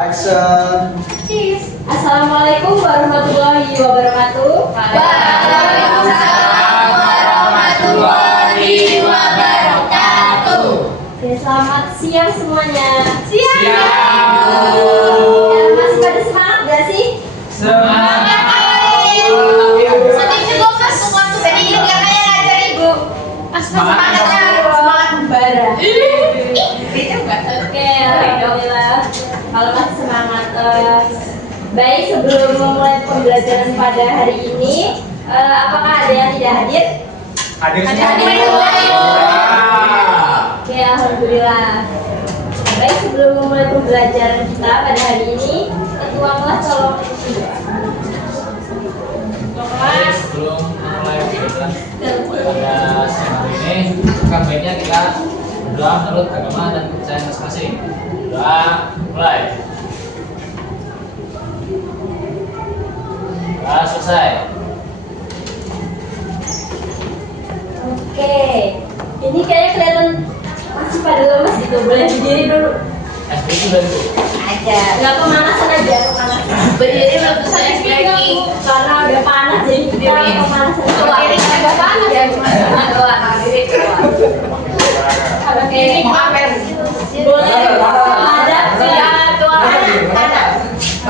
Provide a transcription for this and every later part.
Action. Cheers. Assalamualaikum warahmatullahi wabarakatuh. Waalaikumsalam warahmatullahi wabarakatuh. Oke, selamat siang semuanya. Siang. Ya, masih pada semangat gak sih? Semangat. Sedih juga mas, semua sedih juga kayak ngajar ibu. Semangatnya semangat membara. Oke, alhamdulillah. Kalau masih semangat, baik sebelum memulai pembelajaran pada hari ini, apakah ada yang tidak hadir? Hadir semua. Oke, alhamdulillah. Baik, sebelum memulai pembelajaran kita pada hari ini, ketua kelas tolong Baik, sebelum mulai pembelajaran pada siang hari ini, akan baiknya kita berdoa menurut agama dan kepercayaan masing-masing. Doa mulai. Doa selesai. Oke, ini kayaknya kelihatan masih pada lemes gitu. Boleh berdiri dulu. SD sudah itu. Aja. Nggak pemanasan aja, pemanasan. Berdiri untuk saya stretching. Karena udah panas jadi kita Berdiri. pemanasan. Berdiri agak panas ya, cuma doa berdiri keluar. Oke, Amin. boleh ada doa.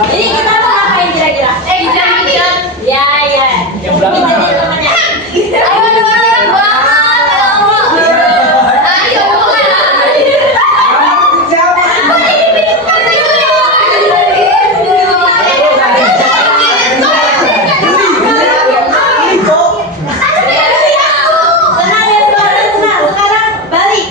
Ini kita mau ngapain kira-kira? Hujan. Ya, ya. Yang belakang. Kita jadi temannya. Ayo dua. Ayo. Tenang ya, suara tenang. Sekarang balik.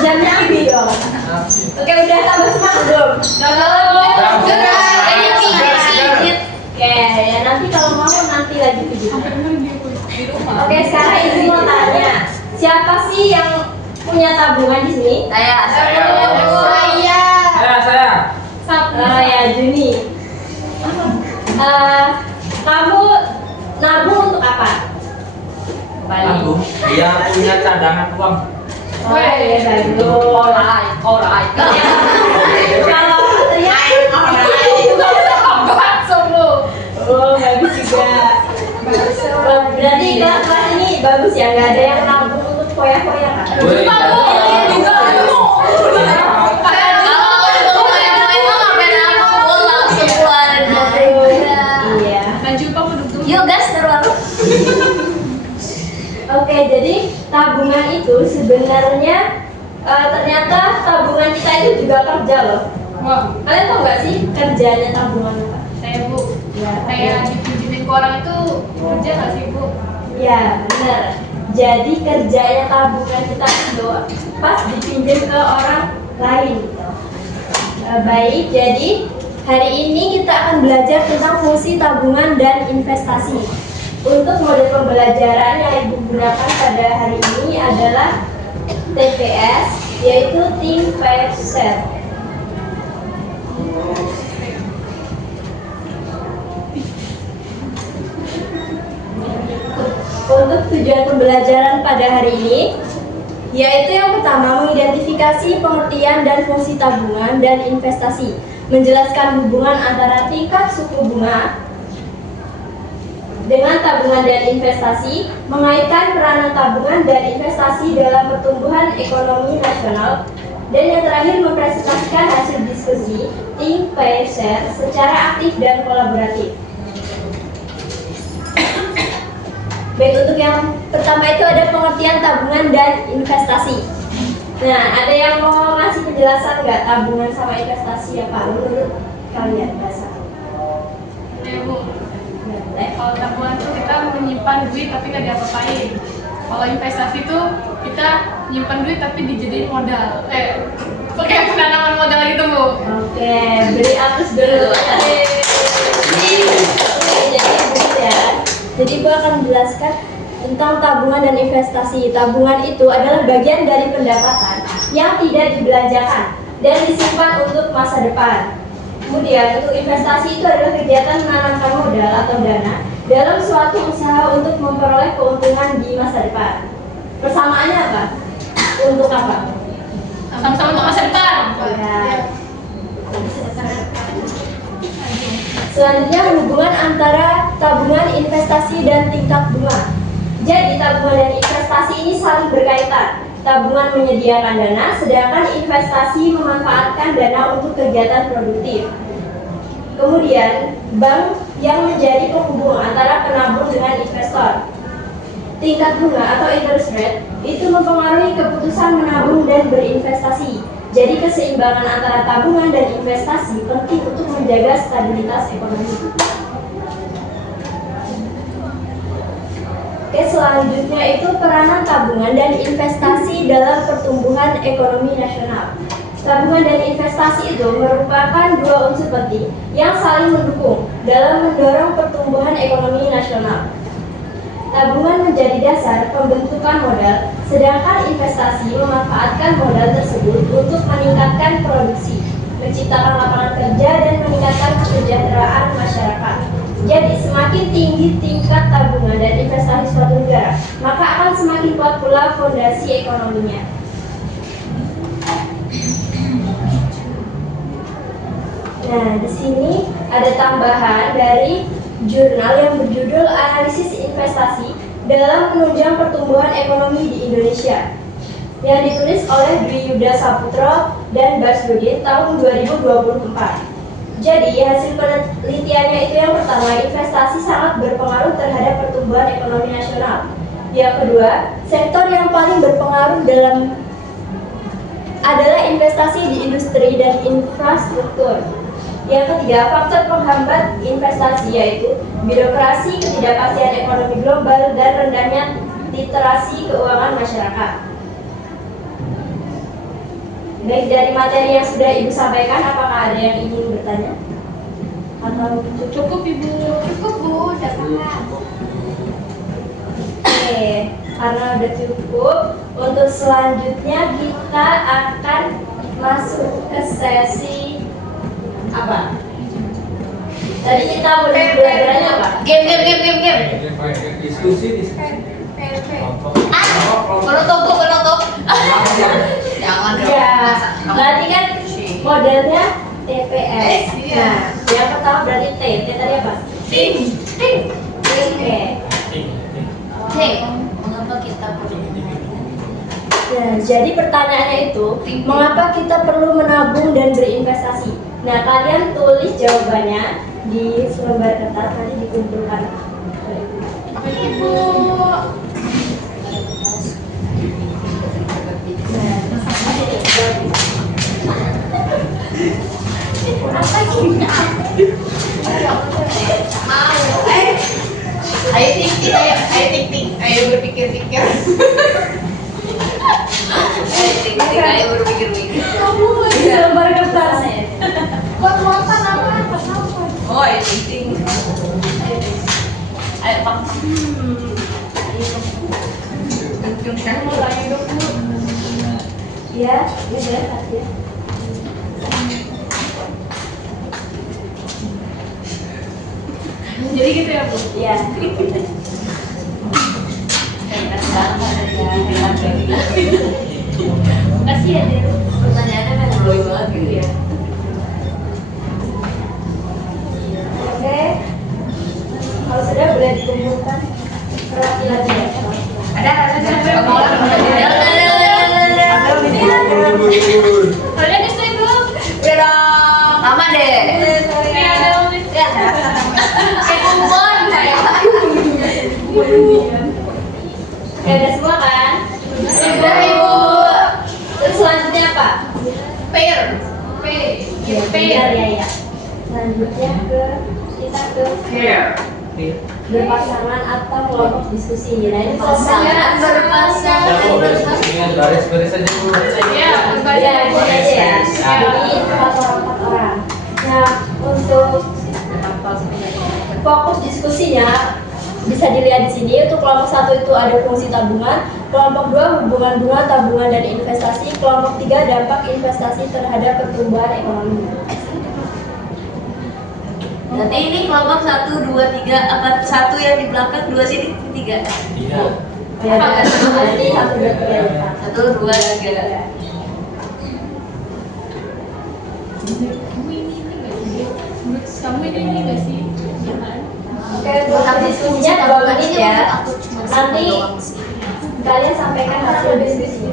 Jamnya habis dong. Oke, udah tambah semangat belum? Oke, ya nanti kalau mau nanti lagi video. Oke, sekarang ibu mau tanya, siapa sih yang punya tabungan di sini? Saya. Ya, Juni. Kamu nabung untuk apa? Aku, dia punya cadangan uang. Oh, ya, bagus. Alright. Kalau Satria, oh bagus juga. Berarti kelas ini bagus ya, nggak ada yang nabung untuk foya-foya kan? Woi, Iya. Yuk gas terus. Oke, jadi tabungan itu sebenarnya ternyata tabungan kita itu juga kerja loh. Kalian tahu nggak sih kerjanya tabungan apa? Ya, Dipinjemin ke orang itu kerja nggak sih Bu? ya benar. Jadi kerjanya tabungan kita itu pas dipinjam ke orang lain gitu. Baik, jadi hari ini kita akan belajar tentang fungsi tabungan dan investasi. Untuk model pembelajaran yang Ibu gunakan pada hari ini adalah TPS, yaitu Think, Pay, Share. Untuk tujuan pembelajaran pada hari ini, yaitu yang pertama mengidentifikasi pengertian dan fungsi tabungan dan investasi, menjelaskan hubungan antara tingkat suku bunga dengan tabungan dan investasi, mengaitkan peranan tabungan dan investasi dalam pertumbuhan ekonomi nasional, dan yang terakhir mempresentasikan hasil diskusi Think, Pay, Share secara aktif dan kolaboratif. Baik, untuk yang pertama itu ada pengertian tabungan dan investasi. Nah, ada yang mau ngasih penjelasan nggak tabungan sama investasi apa menurut kalian bahasa? Ya Bu, Boleh. kalau tabungan tuh kita menyimpan duit tapi nggak diapa-apain. Kalau investasi tuh kita nyimpan duit tapi dijadiin modal. Pakai penanaman modal gitu, Bu. Oke, beri aplaus dulu. Jadi Bu akan menjelaskan tentang tabungan dan investasi. Tabungan itu adalah bagian dari pendapatan yang tidak dibelanjakan dan disimpan untuk masa depan. Kemudian untuk investasi itu adalah kegiatan menanamkan modal atau dana dalam suatu usaha untuk memperoleh keuntungan di masa depan. Persamaannya apa? Untuk apa? Sama-sama untuk masa depan. Ya. Selanjutnya hubungan antara tabungan, investasi, dan tingkat bunga. Jadi tabungan dan investasi ini saling berkaitan. Tabungan menyediakan dana, sedangkan investasi memanfaatkan dana untuk kegiatan produktif. Kemudian, bank yang menjadi penghubung antara penabung dengan investor. Tingkat bunga atau interest rate itu mempengaruhi keputusan menabung dan berinvestasi. Jadi keseimbangan antara tabungan dan investasi penting untuk menjaga stabilitas ekonomi. Oke, selanjutnya itu peranan tabungan dan investasi dalam pertumbuhan ekonomi nasional. Tabungan dan investasi itu merupakan dua unsur penting yang saling mendukung dalam mendorong pertumbuhan ekonomi nasional. Tabungan menjadi dasar pembentukan modal, sedangkan investasi memanfaatkan modal tersebut untuk meningkatkan produksi, menciptakan lapangan kerja, dan meningkatkan kesejahteraan masyarakat. Jadi, semakin tinggi tingkat tabungan dan investasi suatu negara, maka akan semakin kuat pula fondasi ekonominya. Nah, di sini ada tambahan dari jurnal yang berjudul Analisis Investasi dalam Menunjang Pertumbuhan Ekonomi di Indonesia yang ditulis oleh Dwi Yuda Saputro dan Basrudin tahun 2024. Jadi hasil penelitiannya itu yang pertama, investasi sangat berpengaruh terhadap pertumbuhan ekonomi nasional. Yang kedua, sektor yang paling berpengaruh dalam adalah investasi di industri dan infrastruktur. Yang ketiga, faktor penghambat investasi yaitu birokrasi, ketidakpastian ekonomi global, dan rendahnya literasi keuangan masyarakat. Baik, dari materi yang sudah Ibu sampaikan, apakah ada yang ingin bertanya? Atau Cukup, Ibu. Cukup, Bu. Udah paham. Oke, karena udah cukup, untuk selanjutnya kita akan masuk ke sesi apa? Tadi kita udah belajarnya apa? Game. Diskusi. Penutup. Jangan dong. Ya, berarti kan modelnya TPS. Nah, yang pertama berarti T. T tadi apa? Ting. Oke. Mengapa kita perlu? Nah, jadi pertanyaannya itu, mengapa kita perlu menabung dan berinvestasi? Nah, kalian tulis jawabannya di selembar kertas, nanti dikumpulkan. Ibu. Mau. Ayo tik. Ayo berpikir-pikir. Ayo berpikir-pikir. Di selembar kertas. Buat muatan apa? Oh, ayo tik. Ayo Pak. Ya, udah ya. Jadi gitu ya, Bu. Ya. Makasih ya, Dir. Pertanyaannya kan blowing banget gitu ya. Oke. Kalau sudah boleh dikumpulkan perwakilannya. Ada. Kalian bisa, Ibu. Udah dong. Aman deh. Iya, ada Miss. Ya. Kebun saya. Oke, udah semua kan? Udah, Ibu. Terus selanjutnya apa? Pair. Ya, ya. Selanjutnya kita ke Pair. berpasangan atau kelompok diskusi. Nah ini Pasangan Ya, diskusinya baris-baris aja Bu. Iya, Ya, ini aja ya. Nah. Ini 4 orang. Nah, untuk fokus diskusinya bisa dilihat di sini. Untuk kelompok 1 itu ada fungsi tabungan, kelompok 2 hubungan bunga, tabungan dan investasi, kelompok 3 dampak investasi terhadap pertumbuhan ekonomi. Berarti ini kelompok 1, 2, 3, apa 1 yang di belakang, 2 sini, 3. Tidak. Ya, nanti 1, 2, 3. 1, 2, 3. Menurut kamu ini nggak sih? Oke, untuk diskusinya 2 menit ya. Nanti kalian sampaikan hasil diskusi.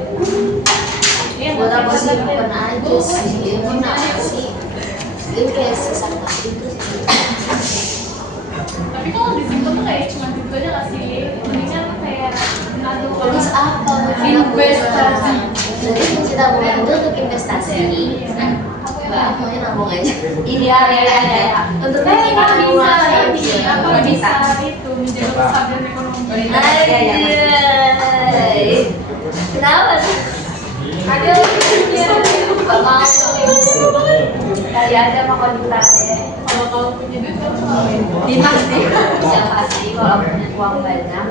Iya, Buat apa sih bukan aja sih? Ini kenapa sih? Ini kayak sesama itu sih. Tapi kalau disimpan tuh kayak cuma gitu aja nggak sih? Mendingan kayak nabung Terus apa? investasi. Jadi fungsi tabungan itu untuk investasi. Mbak, maunya nabung aja. Iya, ya. Untuk Kan penyimpanan bisa uang ini, ya, apa bisa itu menjaga kestabilan ekonomi. Kenapa sih? Ada Gak mau. kali ada mau konsultasi. Kalau kamu punya duit kamu ngapain? Dimas sih. Yang pasti kalau punya uang banyak,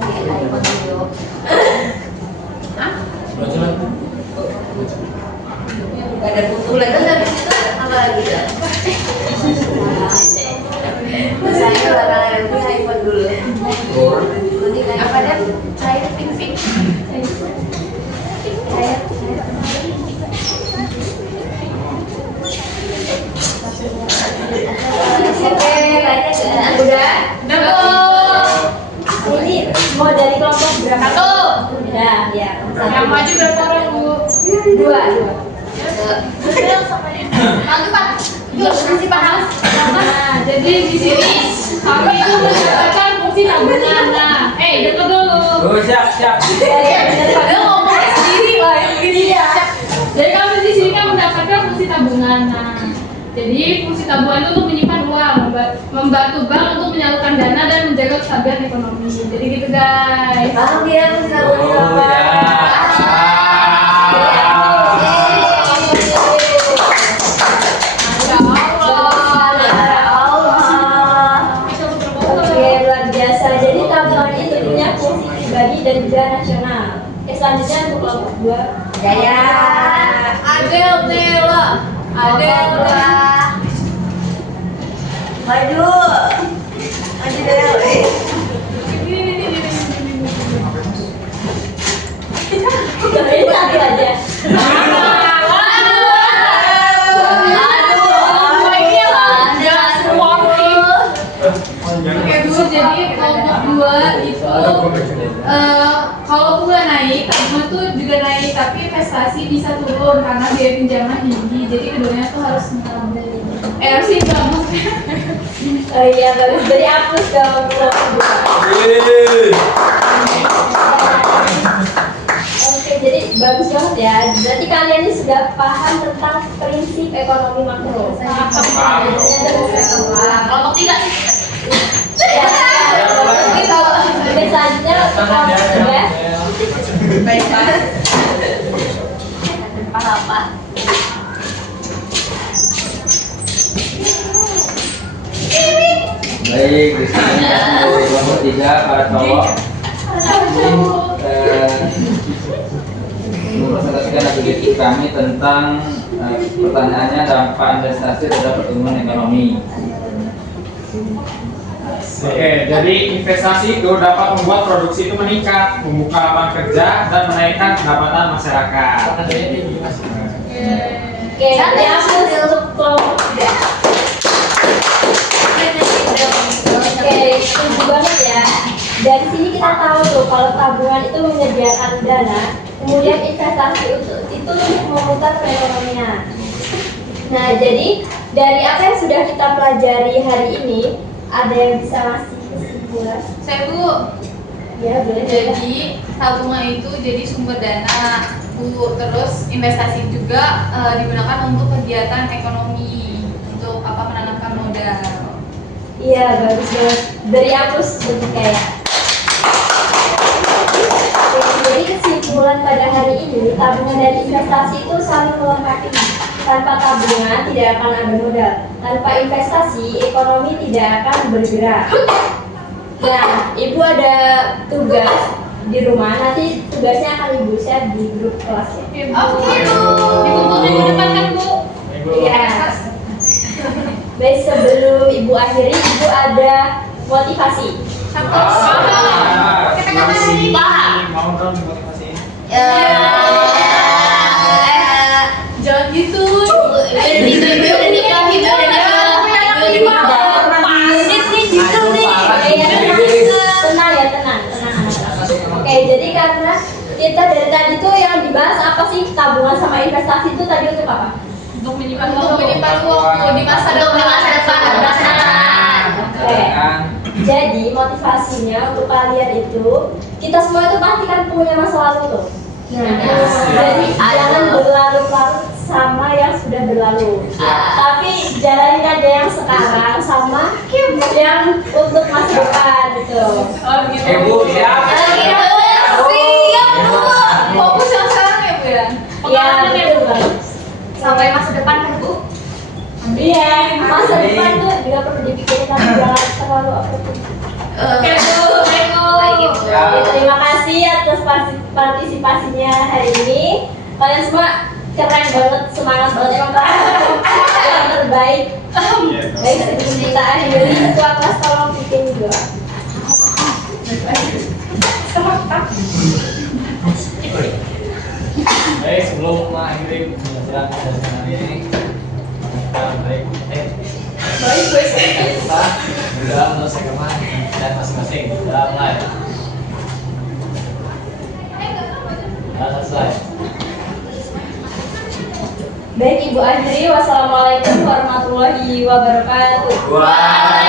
kayak iPhone dulu. Belajar. Gak ada butuh lagi. Terus habis itu apa lagi ya? Saya bakalan punya iPhone dulu. Nanti kayak apa deh? Saya pink. Oke, udah. Ini mau dari kelompok berapa? 1. Udah, ya. Yang maju berapa orang Bu? 2. Nah, jadi di sini kami itu mendapatkan fungsi tabungan. Nah, dengar dulu. Oh, siap. Dia ngomong sendiri lah yang begini ya. Jadi kami di sini kan mendapatkan fungsi tabungan. Nah, jadi fungsi tabungan itu untuk menyimpan uang, membantu bank untuk menyalurkan dana dan menjaga kestabilan ekonomi. Jadi gitu guys. Paham dia fungsi tabungan Oh, apa? ya. Oke, luar biasa. Jadi tabungan itu punya fungsi pribadi dan juga nasional. Oke, selanjutnya untuk kelompok 2. Jaya. Adel Nela. Maju. Maju deh. Ini satu aja. Jadi kelompok 2 itu kalau bunga naik, tabungan tuh juga naik, tapi investasi bisa turun karena biaya pinjaman tinggi. Jadi keduanya tuh harus menabung. Harus bagus. Oh iya, bagus. Jadi hapus dong kelompok 2. Oke, jadi bagus banget ya. Berarti kalian ini sudah paham tentang prinsip ekonomi makro. Kelompok 3 sih. Ya, oke, selanjutnya untuk kelompok 3. Baik, Pak. Apa? Baik, di sini kelompok 3 para cowok. Mempresentasikan aktivitas kami tentang pertanyaannya dampak investasi terhadap pertumbuhan ekonomi. Oke, jadi investasi itu dapat membuat produksi itu meningkat, membuka lapangan kerja, dan menaikkan pendapatan masyarakat. Oke, jadi hapus untuk kelompok 3. Oke, setuju banget ya. Dari sini kita tahu tuh kalau tabungan itu menyediakan dana, kemudian investasi itu untuk memutar perekonomian. Nah, jadi dari apa yang sudah kita pelajari hari ini, ada yang bisa ngasih kesimpulan? Saya tuh Ya, boleh. jadi tabungan itu jadi sumber dana, terus investasi juga digunakan untuk kegiatan ekonomi, untuk menanamkan modal. Iya, bagus banget. Dari Apus lebih kayak. Jadi kesimpulan pada hari ini, tabungan dan investasi itu saling melengkapi. Tanpa tabungan tidak akan ada modal. Tanpa investasi, ekonomi tidak akan bergerak. Nah, Ibu ada tugas di rumah. Nanti tugasnya akan Ibu share di grup kelas ya. Oke, Bu. Dikumpul minggu depan kan, Bu? Iya. Baik, sebelum Ibu akhiri, Ibu ada motivasi. Kita nggak bisa dibahas. Mau dong motivasi. Jangan gitu. Tenang ya, tenang anak-anak. Oke, jadi karena kita dari tadi tuh yang dibahas apa sih tabungan sama investasi itu tadi untuk apa? Untuk menyimpan Untuk di masa Untuk di masa depan. Oke. Jadi motivasinya untuk kalian itu kita semua itu pasti kan punya masa lalu tuh. Jadi jangan berlarut-larut sama yang sudah berlalu. Tapi jalanin aja yang sekarang sama yang untuk masa depan gitu. Oh gitu. Bu, siap. Siap, Bu. Fokus yang sekarang ya, Bu ya. Iya, betul banget. Sampai masa depan kan, Bu? Iya, masa depan tuh juga perlu dipikirin tapi jangan terlalu apapun. Oke, Bu. Baik, Ibu. Terima kasih atas partisipasinya hari ini. Kalian semua keren banget, semangat banget emang kalian yang terbaik. Baik, sebelum kita akhiri, ketua kelas tolong bikin doa. Baik, sebelum mengakhiri pembelajaran pada hari ini, kita baik kita sudah menyelesaikan dan masing-masing sudah mulai. Sudah selesai. Baik, Ibu akhiri. Wassalamualaikum warahmatullahi wabarakatuh. Wah.